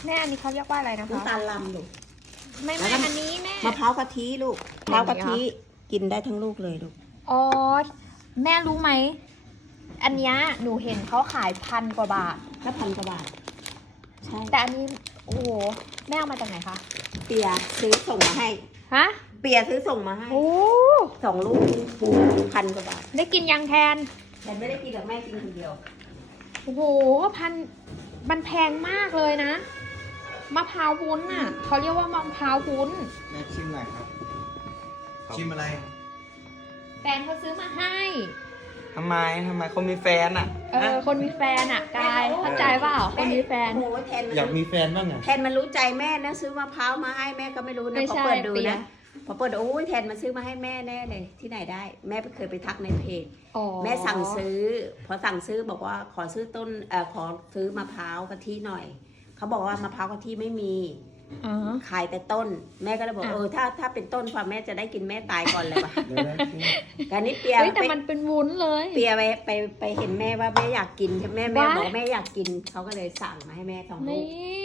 แม่อันนี้เขาเรียกว่าอะไรนะคะน้ำตาลลำลูกไม่แล้วไม่ก็อันนี้แม่มะพร้าวกะทิลูกมะพร้าวกะทิกินได้ทั้งลูกเลยลูกอ๋อแม่รู้ไหมอันเนี้ยหนูเห็นเขาขาย1,000 กว่าบาทถ้า1,000 กว่าบาทใช่แต่อันนี้โอ้โหแม่เอามาจากไหนคะเปียซื้อส่งมาให้ฮะเปียซื้อส่งมาให้โอ้ 2 ลูก1,000 กว่าบาทได้กินยังแทนแต่ไม่ได้กินหรอกแม่กินคนเดียวโอ้โหมันแพงมากเลยนะมะพร้าววุ้นอ่ะเขาเรียกว่ามะพร้าววุ้นแม่ชิมหน่อยครับ ชิมอะไรแฟนเขาซื้อมาให้ทำไมคนมีแฟนอ่ะคนมีแฟนอ่ะกายเข้าใจเปล่าคนมีแฟนโอ้โหแทนอยากมีแฟนบ้างอ่ะแทนมันรู้ใจแม่นะซื้อมะพร้าวมาให้แม่ก็ไม่รู้ไม่นะพอใช่เปิดดูเปียนะพอเปิดดูโอ้ยแทนมันซื้อมาให้แม่แน่เลยที่ไหนได้ แม่เคยไปทักในเพจอ๋อแม่สั่งซื้อ พอสั่งซื้อบอกว่าขอซื้อต้นขอซื้อมะพร้าวกะทิหน่อยเขาบอกว่ามะพร้าวกะทิไม่มีอ๋อขายแต่ต้น แม่ก็เลยบอกอ่ะถ้าเป็นต้นพอแม่จะได้กินแม่ตายก่อนเลยว่ะเดี๋ยวนะชิมการนี้เปียเฮ้ยแต่มันเป็นวุ้นเลยเปียไปเห็นแม่ว่าแม่อยากกินใช่ไหมแม่ว้ายบอกแม่อยากกินเขาก็เลยสั่งมาให้แม่2 ลูนี่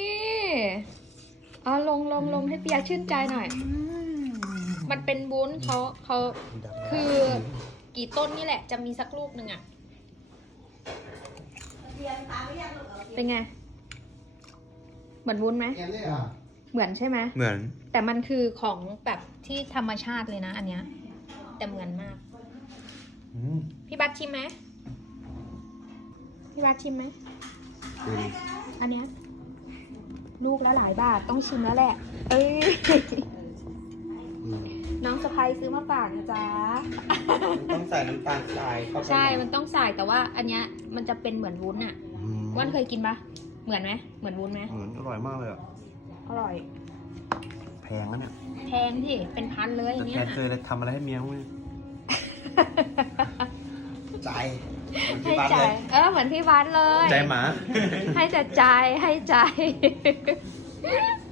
กเอาลงให้เปียชื่นใจหน่อย มันเป็นวุ้นเขาคือกี่ต้นนี่แหละ จะมีสักลูกหนึ่งอะเป็นไง เหมือนวุ้นไหมแกเลยอ่ะเหมือนใช่ไหมเหมือนแต่มันคือของแบบที่ธรรมชาติเลยนะ อันเนี้ย แต่เหมือนมาก พี่บัตชิมไหมพี่บัตชิมไหม อันเนี้ยลูกละหลายบาทต้องชิมแล้วแหละ เอ้ย น้องสะพ้ยซื้อมาฝากนะจ๊ะต้องใส่น้ำตาลทรายเข้าไปใช่ มันต้องใส่แต่ว่าอันเนี้ยมันจะเป็นเหมือนวุ้นอะว่านเคยกินปะเหมือนไหมเหมือนวุ้นไหมเหมือนอร่อยมากเลยอ่ะอร่อยแพงนะเนี่ยแพงที่เป็นพันเลยอัแต่นเนี้แทยนเคยทำอะไรให้เมียมั้ยใจเหมือนให้ที่บ้านใจเลยเหมือนที่วัดเลยใจหมาให้แต่ใจให้ใจ